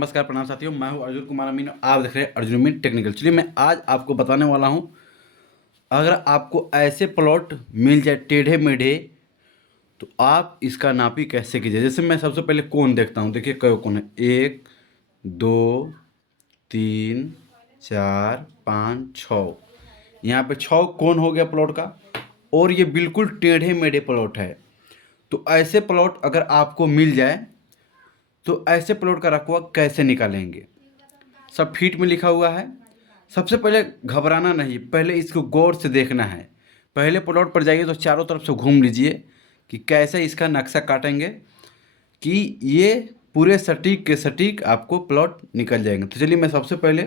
नमस्कार प्रणाम साथियों, मैं हूं अर्जुन कुमार अमीन। आप देख रहे हैं अर्जुन अमीन टेक्निकल। चलिए मैं आज आपको बताने वाला हूं, अगर आपको ऐसे प्लॉट मिल जाए टेढ़े मेढ़े तो आप इसका नापी कैसे कीजिए। जैसे मैं सबसे पहले कोण देखता हूं। देखिए कई कोण है, 1 2 3 4 5 6। यहाँ पे 6 कोण हो गया प्लॉट का, और ये बिल्कुल टेढ़े मेढ़े प्लॉट है। तो ऐसे प्लॉट अगर आपको मिल जाए तो ऐसे प्लॉट का रकबा कैसे निकालेंगे, सब फीट में लिखा हुआ है। सबसे पहले घबराना नहीं, पहले इसको गौर से देखना है। पहले प्लॉट पर जाइए तो चारों तरफ से घूम लीजिए कि कैसे इसका नक्शा काटेंगे कि ये पूरे सटीक के सटीक आपको प्लॉट निकल जाएंगे। तो चलिए मैं सबसे पहले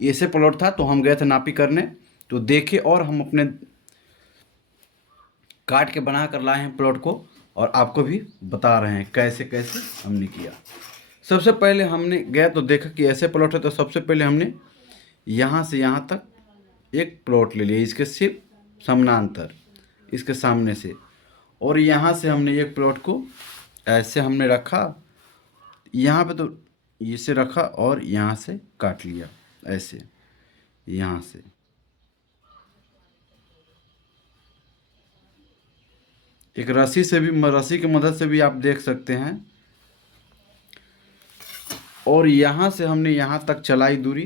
ऐसे प्लॉट था तो हम गए थे नापी करने, तो देखे और हम अपने काट के बना कर लाए हैं प्लॉट को, और आपको भी बता रहे हैं कैसे कैसे हमने किया। सबसे पहले हमने गया तो देखा कि ऐसे प्लॉट है, तो सबसे पहले हमने यहाँ से यहाँ तक एक प्लॉट ले लिया, इसके सिर्फ समानांतर इसके सामने से, और यहाँ से हमने एक प्लॉट को ऐसे हमने रखा, यहाँ पे तो इसे रखा और यहाँ से काट लिया ऐसे, यहाँ से एक रस्सी से भी, रस्सी की मदद से भी आप देख सकते हैं। और यहाँ से हमने यहाँ तक चलाई दूरी,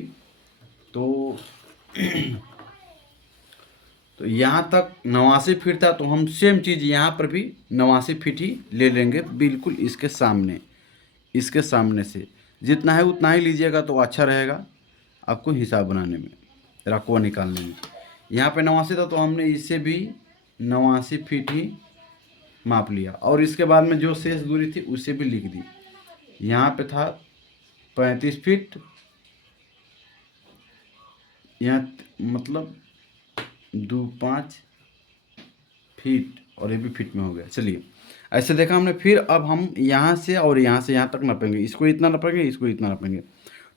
तो यहाँ तक 89 फीट था, तो हम सेम चीज़ यहाँ पर भी 89 फीट ही ले लेंगे, बिल्कुल इसके सामने, इसके सामने से जितना है उतना ही लीजिएगा तो अच्छा रहेगा आपको हिसाब बनाने में, रकबा निकालने में। यहाँ पे 89 था तो हमने इससे भी 89 फीट ही माप लिया, और इसके बाद में जो शेष दूरी थी उसे भी लिख दी। यहाँ पे था 35 फीट, यहाँ मतलब 2-5 फीट, और ये भी फीट में हो गया। चलिए ऐसे देखा हमने। फिर अब हम यहाँ से और यहाँ से यहाँ तक नापेंगे, इसको इतना नापेंगे, इसको इतना नापेंगे।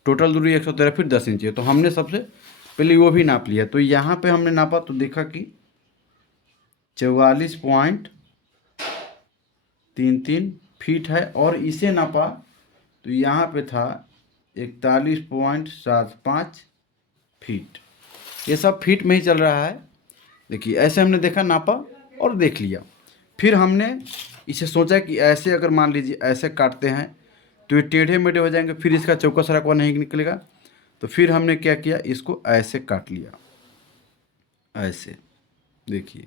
टोटल दूरी 113 फीट 10 इंच है, तो हमने सबसे पहले वो भी नाप लिया। तो यहाँ पे हमने नापा तो देखा कि 44.33 फीट है, और इसे नापा तो यहाँ पे था 41.75 फीट। ये सब फीट में ही चल रहा है। देखिए ऐसे हमने देखा, नापा और देख लिया। फिर हमने इसे सोचा कि ऐसे अगर मान लीजिए ऐसे काटते हैं तो ये टेढ़े मेढ़े हो जाएंगे, फिर इसका चौकस रकबा नहीं निकलेगा। तो फिर हमने क्या किया, इसको ऐसे काट लिया, ऐसे देखिए,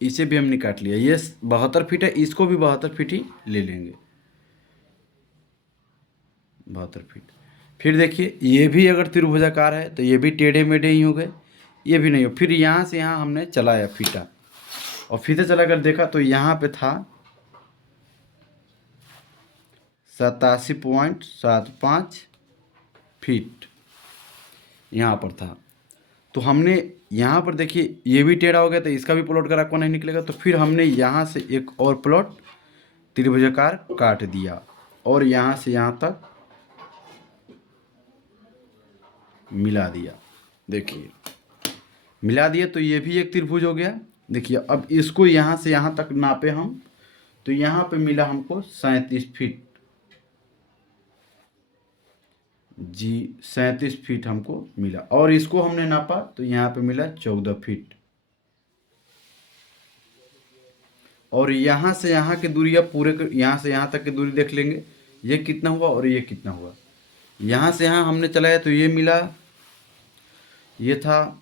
इसे भी हमने काट लिया। ये 72 फीट है, इसको भी 72 फीट ही ले लेंगे, 72 फीट। फिर देखिए ये भी अगर त्रिभुजाकार है तो ये भी टेढ़े मेढ़े ही हो गए, ये भी नहीं हो। फिर यहाँ से यहाँ हमने चलाया फीता, और फीता चला कर देखा तो यहाँ पे था 87.75 फीट, यहाँ पर था। तो हमने यहाँ पर देखिए ये भी टेढ़ा हो गया, तो इसका भी प्लॉट का रकबा नहीं निकलेगा। तो फिर हमने यहाँ से एक और प्लॉट त्रिभुजाकार काट दिया, और यहाँ से यहाँ तक मिला दिया। देखिए मिला दिए तो ये भी एक त्रिभुज हो गया। देखिए अब इसको यहाँ से यहाँ तक नापे हम, तो यहाँ पे मिला हमको 37 फीट जी, 37 फीट हमको मिला। और इसको हमने नापा तो यहाँ पे मिला 14 फीट। और यहाँ से यहाँ की दूरी, अब पूरे यहाँ से यहाँ तक की दूरी देख लेंगे, ये कितना हुआ और ये कितना हुआ। यहाँ से यहाँ हमने चलाया तो ये मिला, ये था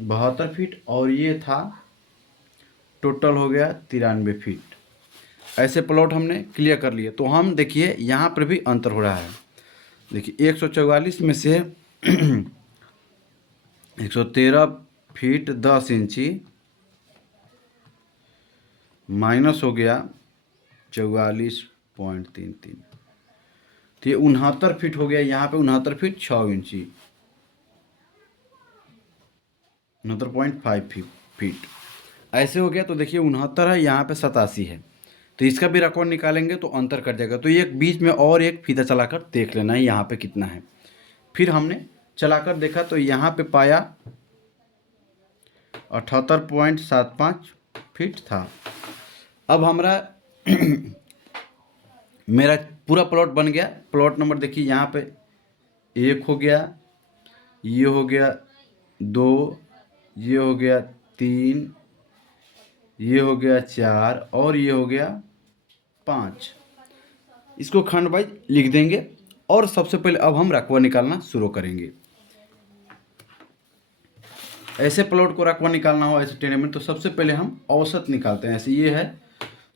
72 फीट, और ये था टोटल हो गया 93 फीट। ऐसे प्लॉट हमने क्लियर कर लिए। तो हम देखिए यहाँ पर भी अंतर हो रहा है। देखिए 144 में से 113 फीट 10 इंची माइनस हो गया 44.33, तो ये 69 फीट हो गया। यहाँ पे 69 फीट 6 इंची, 69.5 फीट ऐसे हो गया। तो देखिए 69 है, यहाँ पे 87 है, तो इसका भी रकबा निकालेंगे तो अंतर कर जाएगा। तो ये बीच में और एक फीता चलाकर देख लेना है यहाँ पे कितना है। फिर हमने चलाकर देखा तो यहाँ पे पाया 78.75 फीट था। अब हमारा मेरा पूरा प्लॉट बन गया। प्लॉट नंबर देखिए यहाँ पे 1 हो गया, ये हो गया 2, ये हो गया 3, ये हो गया 4 और ये हो गया 5। इसको खंड वाइज लिख देंगे और सबसे पहले अब हम रकबा निकालना शुरू करेंगे। ऐसे प्लॉट को रकबा निकालना हो ऐसे टेढ़े में तो सबसे पहले हम औसत निकालते हैं। ऐसे ये है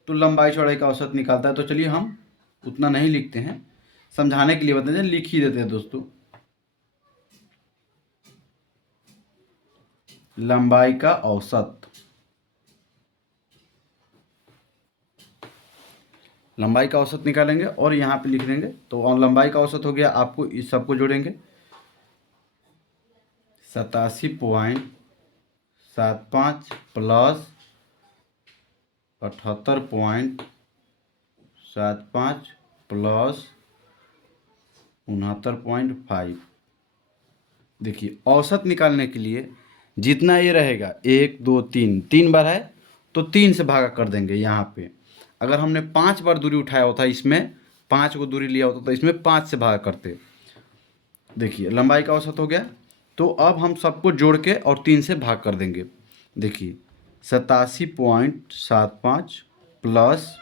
तो लंबाई चौड़ाई का औसत निकालता है। तो चलिए हम उतना नहीं लिखते हैं, समझाने के लिए बताते हैं, लिख ही देते हैं दोस्तों। लंबाई का औसत, लंबाई का औसत निकालेंगे और यहाँ पे लिख देंगे। तो लंबाई का औसत हो गया, आपको इस सबको जोड़ेंगे 87.75 प्लस 78.75 प्लस 69.5। देखिए औसत निकालने के लिए जितना ये रहेगा 1 2 3 3 बार है तो 3 से भागा कर देंगे। यहाँ पे अगर हमने 5 बार दूरी उठाया होता, इसमें 5 को दूरी लिया होता तो इसमें 5 से भागा करते। देखिए लंबाई का औसत हो गया। तो अब हम सबको जोड़ के और 3 से भाग कर देंगे। देखिए 87.75 प्लस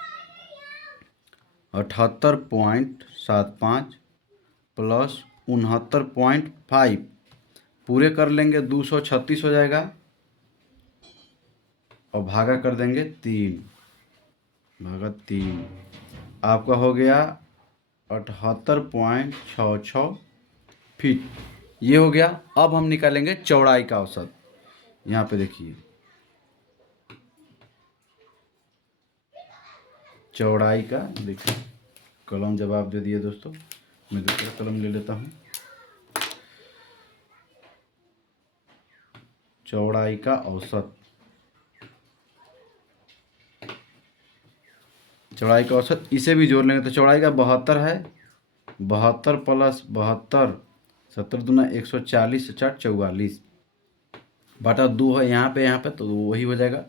78.75 प्लस 69.5 पूरे कर लेंगे 236 हो जाएगा और भागा कर देंगे 3 भागा 3 आपका हो गया 78.66 फीट। ये हो गया। अब हम निकालेंगे चौड़ाई का औसत। यहाँ पे देखिए चौड़ाई का, देखिए कलम जवाब दे दिए दोस्तों, मैं दूसरा कलम ले लेता हूँ। चौड़ाई का औसत, चौड़ाई का औसत इसे भी जोड़ लेंगे तो चौड़ाई का 72 है। 72 प्लस 72 70 दूना 140 4 44 बटा 2 है यहाँ पे तो वही हो जाएगा।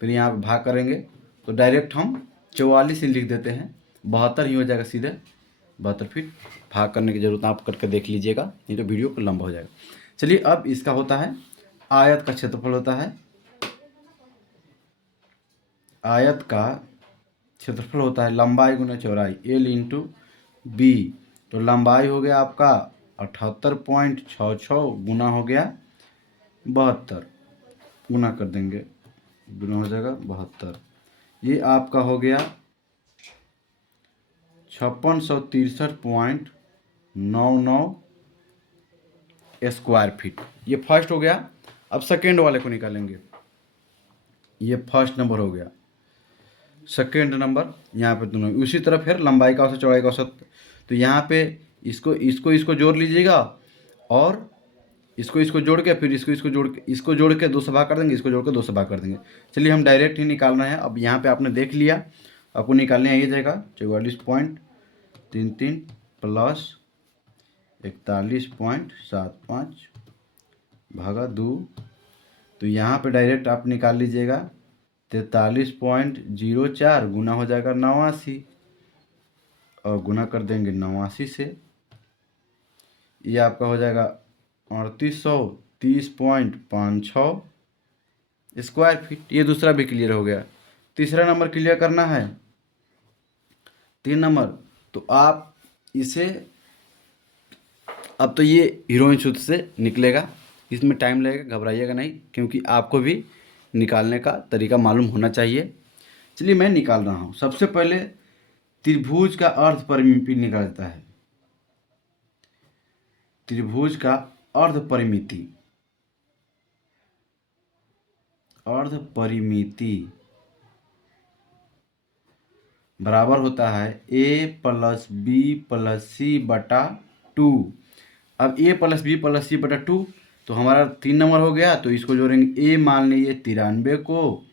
फिर यहाँ पे भाग करेंगे तो डायरेक्ट हम 44 ही लिख देते हैं, 72 ही हो जाएगा सीधे 72 फीट। भाग करने की जरूरत आप करके देख लीजिएगा, नहीं तो वीडियो को लंबा हो जाएगा। चलिए अब इसका होता है आयत का क्षेत्रफल होता है। आयत का क्षेत्रफल होता है लंबाई गुना चौड़ाई L इंटू बी। तो लंबाई हो गया आपका 78.66 गुना हो गया 72, गुना कर देंगे, गुना हो जाएगा 72। ये आपका हो गया 5663.99 स्क्वायर फीट। ये फर्स्ट हो गया। अब सेकेंड वाले को निकालेंगे। ये फर्स्ट नंबर हो गया। सेकेंड नंबर यहाँ पे दोनों उसी तरह फिर लंबाई का औसत चौड़ाई का औसत। तो यहाँ पे इसको जोड़ लीजिएगा और इसको जोड़ के फिर इसको जोड़ के 2 से भाग कर देंगे, इसको जोड़ के 2 से भाग कर देंगे। चलिए हम डायरेक्ट ही निकाल रहे हैं। अब यहाँ पे आपने देख लिया, आपको निकालने आ ही जाएगा 44.33 प्लस 41.75 भागा 2। तो यहाँ पे डायरेक्ट आप निकाल लीजिएगा 43.04 गुना हो जाएगा 89 और गुना कर देंगे 89 से। ये आपका हो जाएगा 3830.56 स्क्वायर फीट। ये दूसरा भी क्लियर हो गया। तीसरा नंबर क्लियर करना है, 3 नंबर। तो आप इसे, अब तो ये हीरोइन सूत्र से निकलेगा, इसमें टाइम लगेगा, घबराइएगा नहीं, क्योंकि आपको भी निकालने का तरीका मालूम होना चाहिए। चलिए मैं निकाल रहा हूँ। सबसे पहले त्रिभुज का अर्ध परिमिति निकालता है। त्रिभुज का अर्ध परिमिति, अर्ध परिमिति बराबर होता है a प्लस बी प्लस सी बटा 2। अब a प्लस बी प्लस सी बटा 2 तो हमारा 3 नंबर हो गया। तो इसको जोड़ेंगे, a मान लिए 93 को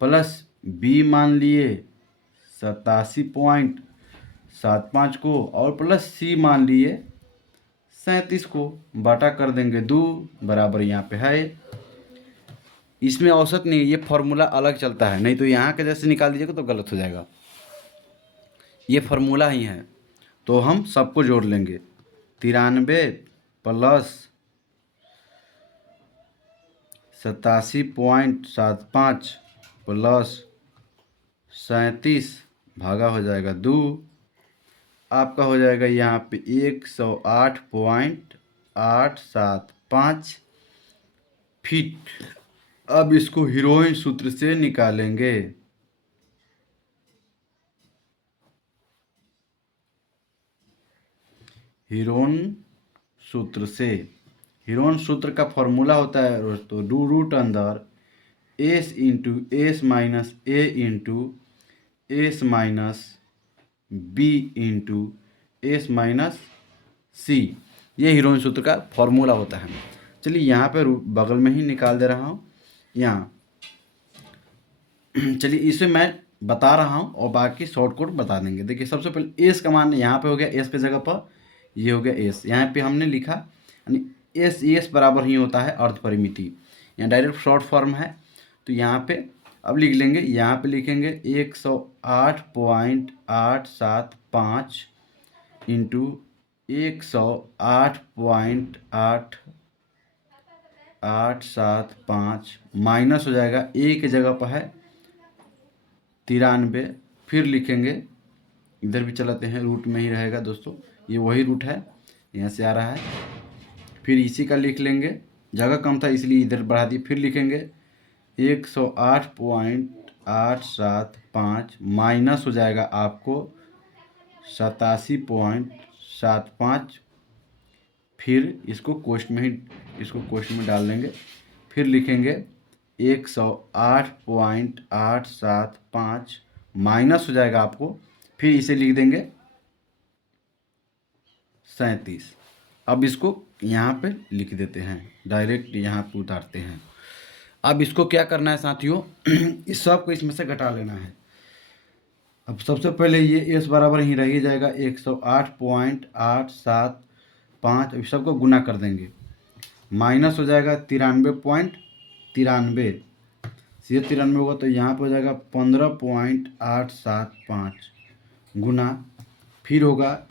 प्लस b मान लिए 87.75 को और प्लस c मान लिए 37 को, बटा कर देंगे 2 बराबर यहाँ पे है। इसमें औसत नहीं, ये फॉर्मूला अलग चलता है, नहीं तो यहाँ के जैसे निकाल दीजिएगा तो गलत हो जाएगा। ये फार्मूला ही है, तो हम सबको जोड़ लेंगे। 93 प्लस 87.75 प्लस 37 भागा हो जाएगा 2, आपका हो जाएगा यहाँ पे 108.875 फीट। अब इसको हीरोइन सूत्र से निकालेंगे। हीरोइन सूत्र से, हीरोइन सूत्र का फॉर्मूला होता है दोस्तों, डू रूट अंदर s into s minus a into s minus b into s minus c. ये हीरोइन सूत्र का फॉर्मूला होता है। चलिए यहाँ पे बगल में ही निकाल दे रहा हूँ यहाँ। चलिए इसे मैं बता रहा हूँ और बाकी शॉर्टकट बता देंगे। देखिए सबसे पहले एस का मान यहाँ पे हो गया, एस के जगह पर ये हो गया एस, यहाँ पे हमने लिखा, यानी एस बराबर ही होता है अर्ध परिमिति, यहाँ डायरेक्ट शॉर्ट फॉर्म है। तो यहाँ पे अब लिख लेंगे, यहाँ पे लिखेंगे 108.875 इंटू 108.875 माइनस हो जाएगा, ए की जगह पर है 93, फिर लिखेंगे, इधर भी चलाते हैं, रूट में ही रहेगा दोस्तों, ये वही रूट है, यहाँ से आ रहा है। फिर इसी का लिख लेंगे, जगह कम था इसलिए इधर बढ़ा दिए। फिर लिखेंगे 108.875 माइनस हो जाएगा आपको 87.75, फिर इसको कोष्ठ में डाल देंगे। फिर लिखेंगे 108.875 माइनस हो जाएगा आपको, फिर इसे लिख देंगे 37। अब इसको यहाँ पे लिख देते हैं, डायरेक्ट यहाँ पे उतारते हैं। अब इसको क्या करना है साथियों, इस सब को इसमें से घटा लेना है। अब सबसे पहले ये एस बराबर ही रह जाएगा 108.875, इस सबको गुना कर देंगे, माइनस हो जाएगा 93.93, सीधे 93 होगा तो यहाँ पे हो जाएगा 15.875 गुना, फिर होगा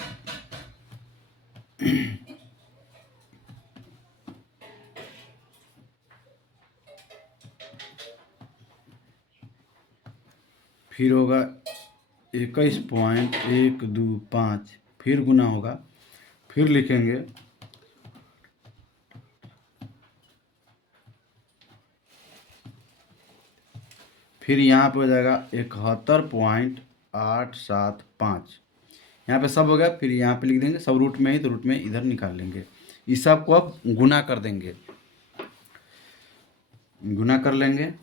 फिर होगा 21.125, फिर गुना होगा, फिर लिखेंगे फिर यहाँ पे हो जाएगा 71.875, यहाँ पे सब हो गया। फिर यहाँ पे लिख देंगे, सब रूट में ही, तो रूट में इधर निकाल लेंगे। इस सब को अब गुना कर देंगे, गुना कर लेंगे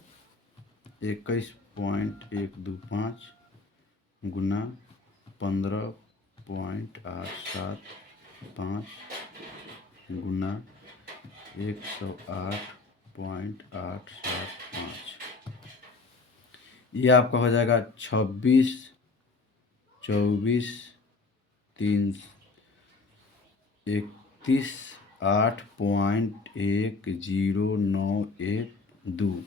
21.125 गुना 15.875 गुना 108.875, ये आपका हो जाएगा 26, 24, 3, 31, 8.10912।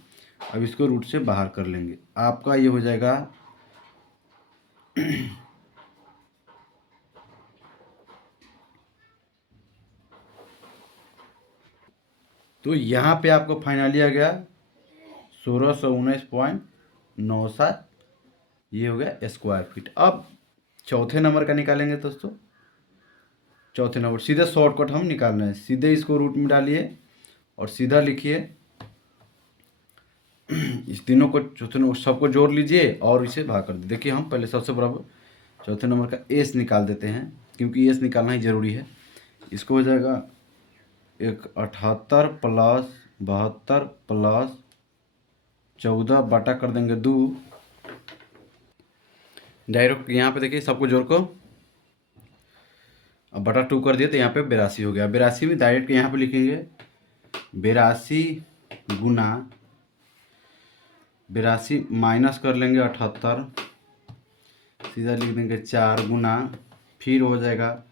अब इसको रूट से बाहर कर लेंगे, आपका ये हो जाएगा तो यहाँ पे आपको फाइनली आ गया 1619.97, ये हो गया स्क्वायर फीट। अब चौथे नंबर का निकालेंगे दोस्तों। चौथे नंबर सीधे शॉर्टकट हम निकालना है, सीधे इसको रूट में डालिए और सीधा लिखिए, इस तीनों को चौथे सबको जोड़ लीजिए और इसे भाग कर दीजिए। देखिए हम पहले सबसे बराबर चौथे नंबर का एस निकाल देते हैं, क्योंकि एस निकालना ही ज़रूरी है। इसको हो जाएगा 78 प्लस 72 प्लस 14 बटा कर देंगे 2, डायरेक्ट यहाँ पे देखिए सबको जोड़ को अब बटा 2 कर दिए तो यहाँ पे 82 हो गया। 82 में डायरेक्ट यहाँ पे लिखेंगे 82 गुना 82 माइनस कर लेंगे 78, सीधा लिख देंगे 4 गुना, फिर हो जाएगा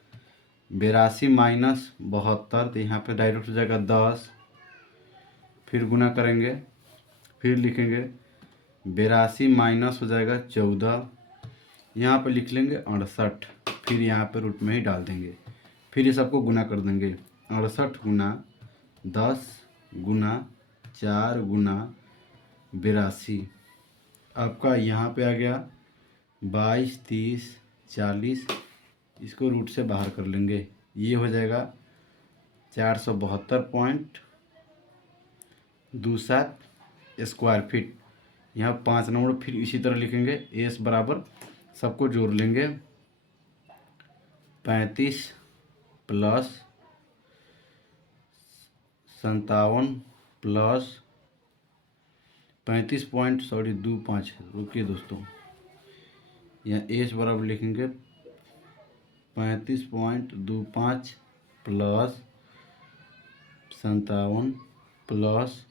82 माइनस 72, तो यहाँ पे डायरेक्ट हो जाएगा 10, फिर गुना करेंगे, फिर लिखेंगे 82 माइनस हो जाएगा 14, यहाँ पे लिख लेंगे 68, फिर यहाँ पे रूट में ही डाल देंगे, फिर ये सबको गुना कर देंगे। 68 गुना 10 गुना 4 गुना 82, आपका यहाँ पे आ गया 22, 30, 40। इसको रूट से बाहर कर लेंगे, ये हो जाएगा 472.27 स्क्वायर फीट। यहाँ 5 नंबर फिर इसी तरह लिखेंगे, एस बराबर सबको जोड़ लेंगे, 35 प्लस 57 प्लस 35.25, रुकिए दोस्तों, यहाँ एच बराबर लिखेंगे 35.25 प्लस 57 प्लस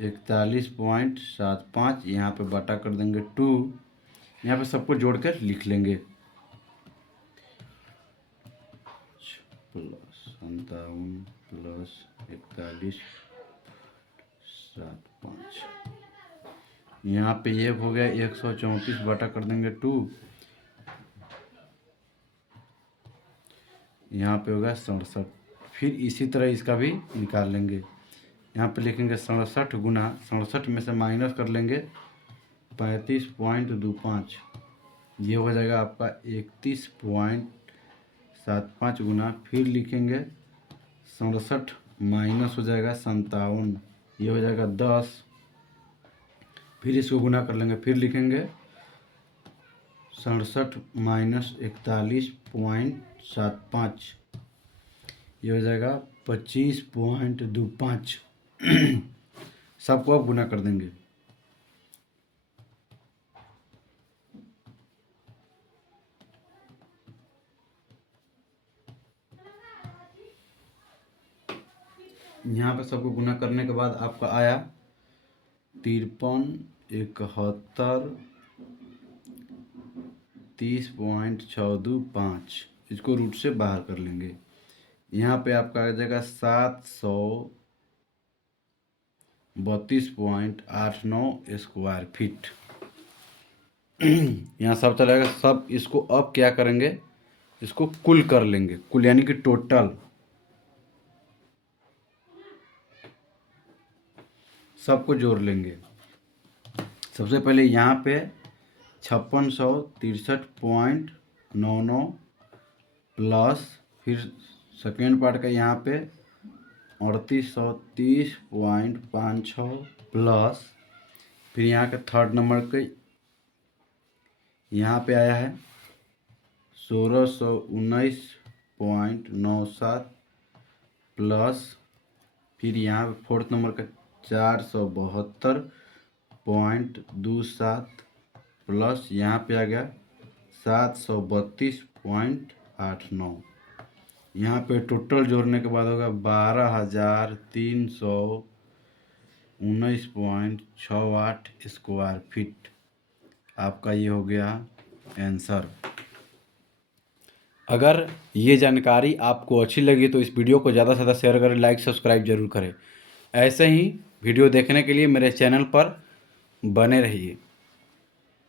41.75, यहाँ पे बटा कर देंगे 2, यहाँ पे सबको जोड़कर लिख लेंगे, प्लस 57 प्लस 41.75, यहाँ पे ये हो गया 134 बटा कर देंगे 2, यहाँ पे होगा 67। फिर इसी तरह इसका भी निकाल लेंगे, यहाँ पे लिखेंगे 67 गुना 67 में से माइनस कर लेंगे 35.25, ये हो जाएगा आपका 31.75 गुना, फिर लिखेंगे 67 माइनस हो जाएगा 57, ये हो जाएगा 10, फिर इसको गुना कर लेंगे, फिर लिखेंगे 67 माइनस 41.75, ये हो जाएगा 25.25। सबको अब गुना कर देंगे, यहाँ पे सबको गुना करने के बाद आपका आया 53, 71, 30.625, इसको रूट से बाहर कर लेंगे, यहाँ पे आपका आ जाएगा 732.89 स्क्वायर फीट। यहाँ सब चलेगा, सब इसको अब क्या करेंगे, इसको कुल कर लेंगे, कुल यानी कि टोटल सबको जोड़ लेंगे। सबसे पहले यहाँ पे 5663.99 प्लस, फिर सेकेंड पार्ट का यहाँ पे 3830.56 प्लस, फिर यहाँ के थर्ड नंबर के यहाँ पे आया है 1619.97 प्लस, फिर यहाँ पे फोर्थ नंबर का 472.27 प्लस, यहाँ पे आ गया 732.89, यहाँ पे टोटल जोड़ने के बाद होगा 12,319.68 स्क्वायर फीट। आपका ये हो गया आंसर। अगर ये जानकारी आपको अच्छी लगी तो इस वीडियो को ज़्यादा से ज़्यादा शेयर करें, लाइक सब्सक्राइब जरूर करें। ऐसे ही वीडियो देखने के लिए मेरे चैनल पर बने रहिए।